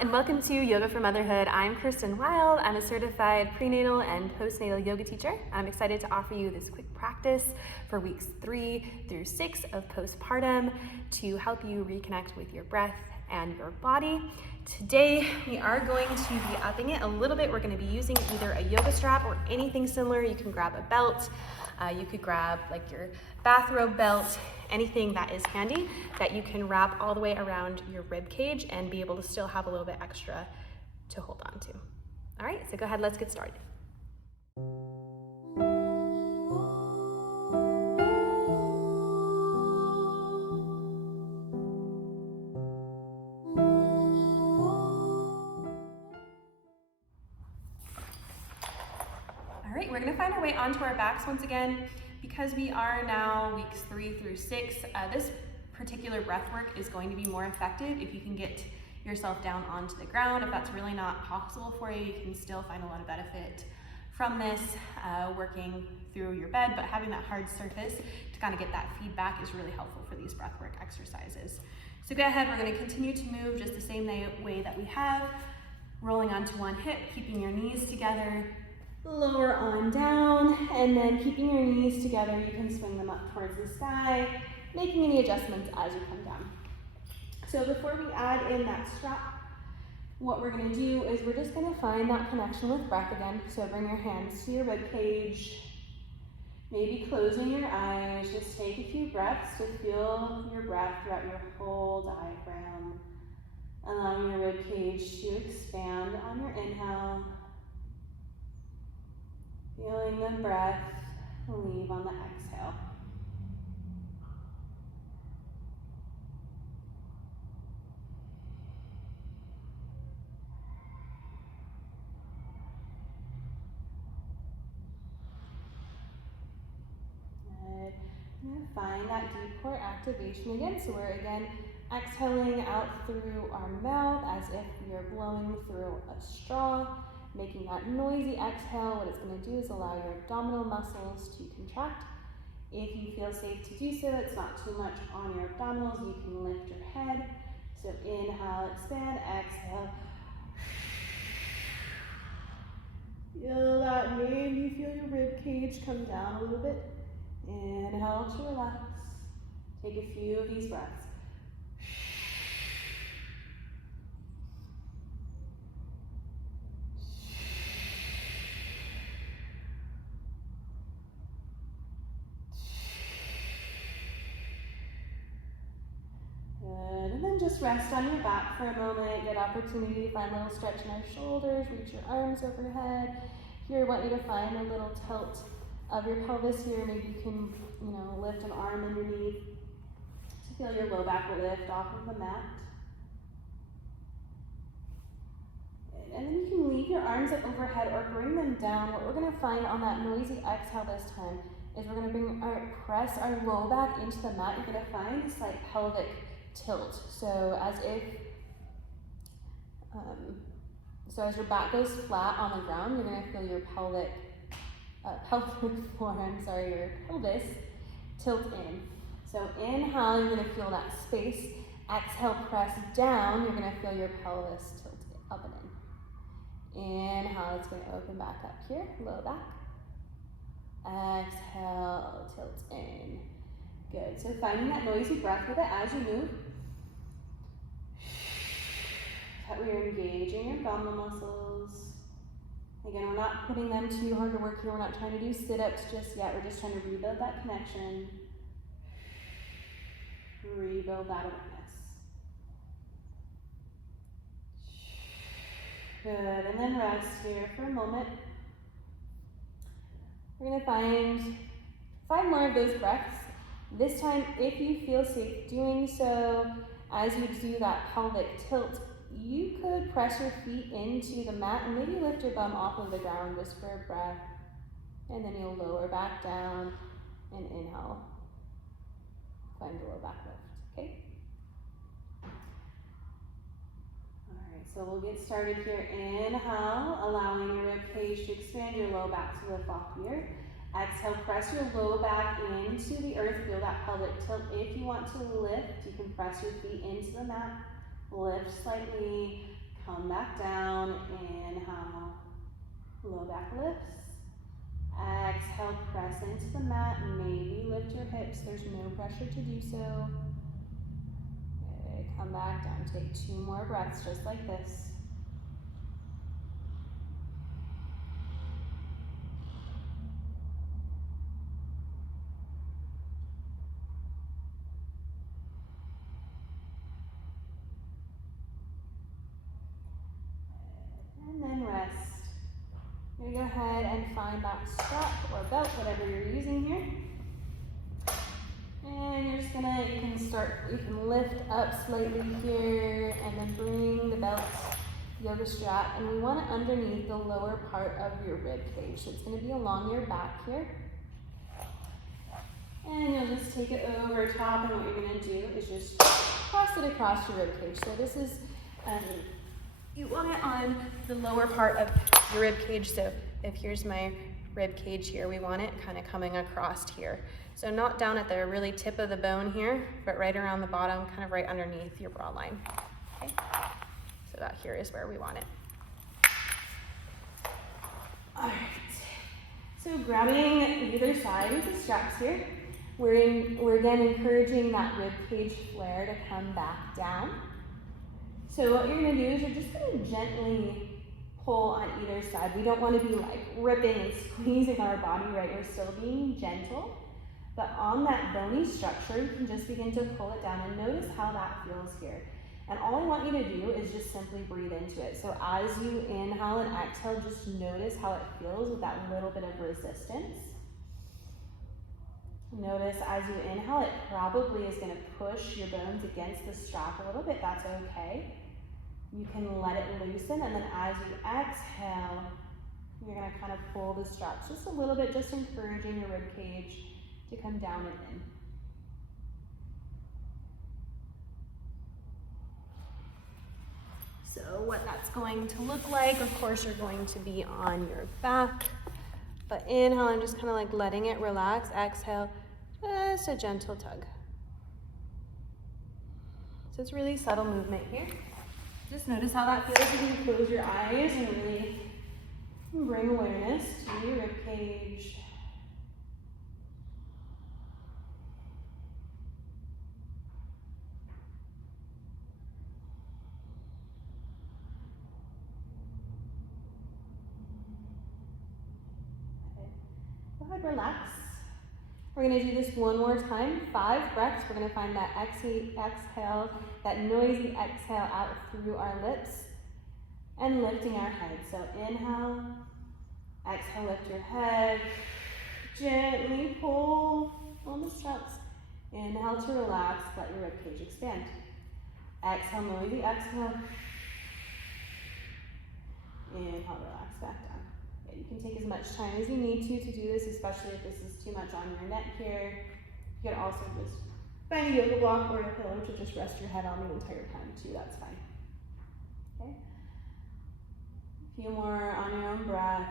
and welcome to Yoga for Motherhood. I'm Kristen Wild. I'm a certified prenatal and postnatal yoga teacher. I'm excited to offer you this quick practice for weeks 3 through 6 of postpartum to help you reconnect with your breath and your body. Today, we are going to be upping it a little bit. We're going to be using either a yoga strap or anything similar. You can grab a belt. You could grab like your bathrobe belt, anything that is handy that you can wrap all the way around your rib cage and be able to still have a little bit extra to hold on to. All right, so go ahead, let's get started. All right, we're gonna find our way onto our backs once again. Because we are now weeks 3 through 6, this particular breath work is going to be more effective if you can get yourself down onto the ground. If that's really not possible for you, you can still find a lot of benefit from this working through your bed, but having that hard surface to kind of get that feedback is really helpful for these breath work exercises. So go ahead, we're going to continue to move just the same way that we have, rolling onto one hip, keeping your knees together, lower on down, and then keeping your knees together, you can swing them up towards the sky, making any adjustments as you come down. So before we add in that strap, what we're going to do is we're just going to find that connection with breath again. So bring your hands to your rib cage, maybe closing your eyes, just take a few breaths to feel your breath throughout your whole diaphragm, allowing your rib cage to expand on your inhale. Feeling the breath leave on the exhale. Good. I'm going to find that deep core activation again. So we're again exhaling out through our mouth as if we are blowing through a straw. Making that noisy exhale, what it's going to do is allow your abdominal muscles to contract. If you feel safe to do so, it's not too much on your abdominals, you can lift your head. So inhale, expand, exhale. Feel that, maybe feel your rib cage come down a little bit. Inhale to relax. Take a few of these breaths. Good, and then just rest on your back for a moment. Good opportunity to find a little stretch in our shoulders, reach your arms overhead. Here, I want you to find a little tilt of your pelvis here. Maybe you can, lift an arm underneath to feel your low back lift off of the mat. Good. And then you can leave your arms up overhead or bring them down. What we're going to find on that noisy exhale this time is we're going to press our low back into the mat. You're going to find a slight pelvic tilt. So as your back goes flat on the ground, you're going to feel your pelvis tilt in. So inhale, you're going to feel that space. Exhale, press down. You're going to feel your pelvis tilt up and in. Inhale, it's going to open back up here, low back. Exhale, tilt in. Good. So finding that noisy breath with it as you move. We're engaging your abdominal muscles. Again, we're not putting them too hard to work here. We're not trying to do sit-ups just yet. We're just trying to rebuild that connection. Rebuild that awareness. Good, and then rest here for a moment. We're going to find 5 more of those breaths. This time, if you feel safe doing so, as you do that pelvic tilt, you could press your feet into the mat and maybe lift your bum off of the ground just for a breath. And then you'll lower back down and inhale. Find the low back lift, okay? All right, so we'll get started here. Inhale, allowing your rib cage to expand, your low back to lift off here. Exhale, press your low back into the earth. Feel that pelvic tilt. If you want to lift, you can press your feet into the mat. Lift slightly, Come back down, inhale, low back lifts. Exhale, press into the mat, maybe lift your hips, there's no pressure to do so. Okay, come back down, take 2 more breaths just like this. And then rest. You're gonna go ahead and find that strap or belt, whatever you're using here. And you're just gonna, you can lift up slightly here and then bring the belt, yoga strap, and we want it underneath the lower part of your rib cage. So it's gonna be along your back here. And you'll just take it over top, and what you're gonna do is just cross it across your rib cage. So this is, you want it on the lower part of your rib cage. So if here's my rib cage here, we want it kind of coming across here. So not down at the really tip of the bone here, but right around the bottom, kind of right underneath your bra line. Okay? So that here is where we want it. All right. So grabbing either side of the straps here, we're again encouraging that rib cage flare to come back down. So what you're gonna do is you're just gonna gently pull on either side. We don't wanna be like ripping and squeezing our body, right? We're still being gentle. But on that bony structure, you can just begin to pull it down and notice how that feels here. And all I want you to do is just simply breathe into it. So as you inhale and exhale, just notice how it feels with that little bit of resistance. Notice as you inhale, it probably is gonna push your bones against the strap a little bit. That's okay. You can let it loosen, and then as you exhale, you're gonna kind of pull the straps just a little bit, just encouraging your rib cage to come down and in. So what that's going to look like, of course, you're going to be on your back, but inhale and just kind of like letting it relax. Exhale, just a gentle tug. So it's really subtle movement here. Just notice how that feels. You can close your eyes and really bring awareness to your rib cage. Go ahead, relax. We're gonna do this one more time, 5 breaths. We're gonna find that exhale, that noisy exhale out through our lips and lifting our head. So inhale, exhale, lift your head, gently pull on the straps. Inhale to relax, let your ribcage expand. Exhale, noisy exhale. Inhale, relax back down. You can take as much time as you need to do this, especially if this is too much on your neck here. You can also just find a yoga block or a pillow to just rest your head on the entire time too, that's fine. Okay. A few more on your own breath.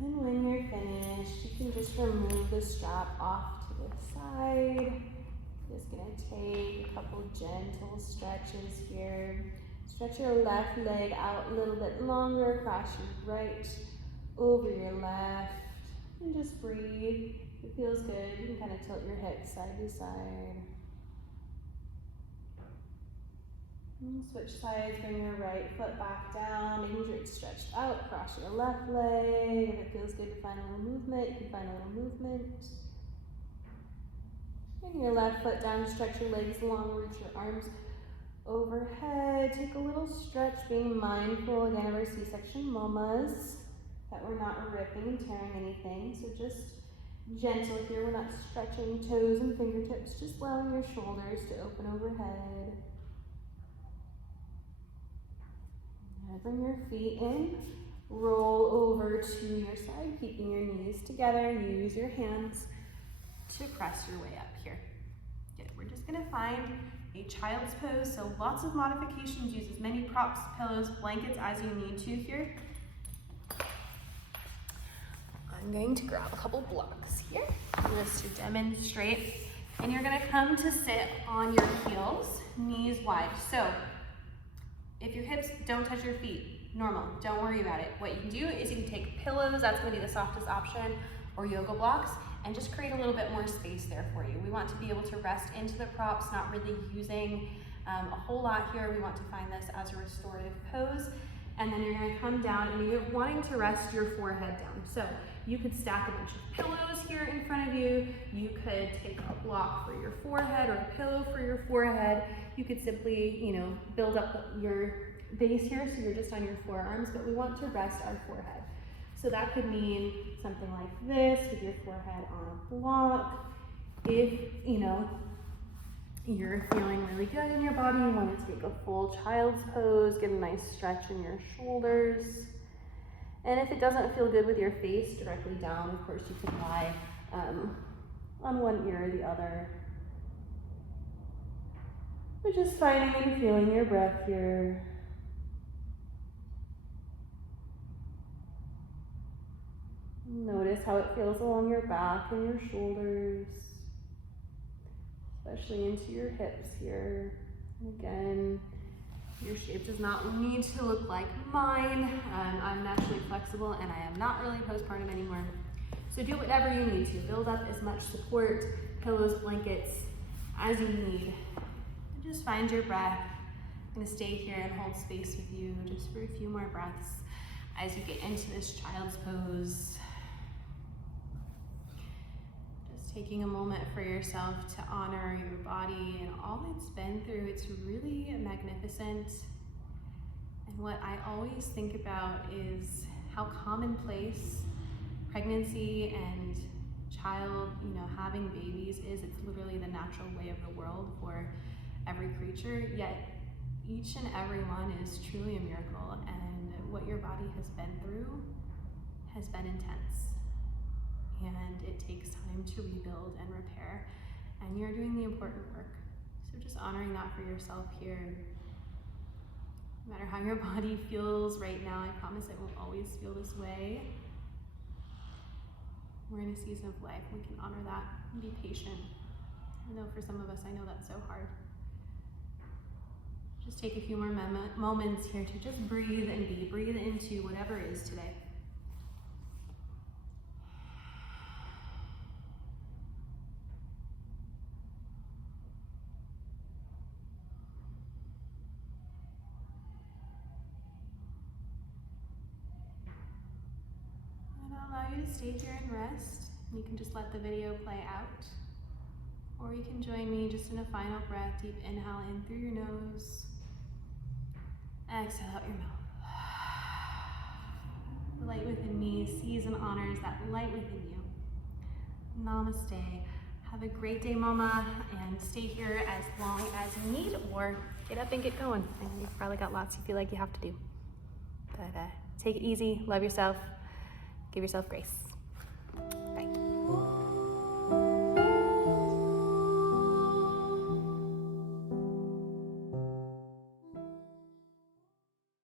And when you're finished, you can just remove the strap off to the side. Just gonna take a couple gentle stretches here. Stretch your left leg out a little bit longer, across your right, over your left, and just breathe. If it feels good, you can kind of tilt your hips side to side. And switch sides, bring your right foot back down, making sure it's stretched out, across your left leg. If it feels good to find a little movement, you can find a little movement. Bring your left foot down, stretch your legs long, reach your arms overhead. Take a little stretch, being mindful again of our C-section mamas, that we're not ripping and tearing anything. So just gentle here, we're not stretching toes and fingertips, just allowing your shoulders to open overhead. Bring your feet in, roll over to your side, keeping your knees together. Use your hands to press your way up here. Good, we're just gonna find a child's pose, so lots of modifications. Use as many props, pillows, blankets as you need to here. I'm going to grab a couple blocks here just to demonstrate. And you're gonna come to sit on your heels, knees wide. So if your hips don't touch your feet, normal, don't worry about it. What you can do is you can take pillows, that's gonna be the softest option, or yoga blocks, and just create a little bit more space there for you. We want to be able to rest into the props, not really using a whole lot here. We want to find this as a restorative pose. And then you're gonna come down and you're wanting to rest your forehead down. So you could stack a bunch of pillows here in front of you. You could take a block for your forehead or a pillow for your forehead. You could simply, you know, build up your base here so you're just on your forearms, but we want to rest our forehead. So that could mean something like this with your forehead on a block. If, you know, you're feeling really good in your body, you want to take a full child's pose, get a nice stretch in your shoulders. And if it doesn't feel good with your face directly down, of course you can lie on one ear or the other. But just finding and feeling your breath here. Notice how it feels along your back and your shoulders, especially into your hips here. Again, your shape does not need to look like mine. I'm naturally flexible and I am not really postpartum anymore. So do whatever you need to. Build up as much support, pillows, blankets as you need. And just find your breath. I'm gonna stay here and hold space with you just for a few more breaths as you get into this child's pose. Taking a moment for yourself to honor your body and all it's been through. It's really magnificent. And what I always think about is how commonplace pregnancy and child, you know, having babies is. It's literally the natural way of the world for every creature, yet each and every one is truly a miracle. And what your body has been through has been intense. And it takes time to rebuild and repair, and you're doing the important work. So just honoring that for yourself here. No matter how your body feels right now, I promise it won't always feel this way. We're in a season of life, we can honor that and be patient. I know for some of us, I know that's so hard. Just take a few more moments here to just breathe and be. Breathe into whatever is today. Allow you to stay here and rest. You can just let the video play out, or you can join me just in a final breath. Deep inhale in through your nose, exhale out your mouth. The light within me sees and honors that light within you. Namaste. Have a great day, mama, and stay here as long as you need, or get up and get going. I know you've probably got lots you feel like you have to do, but take it easy, love yourself. Give yourself grace.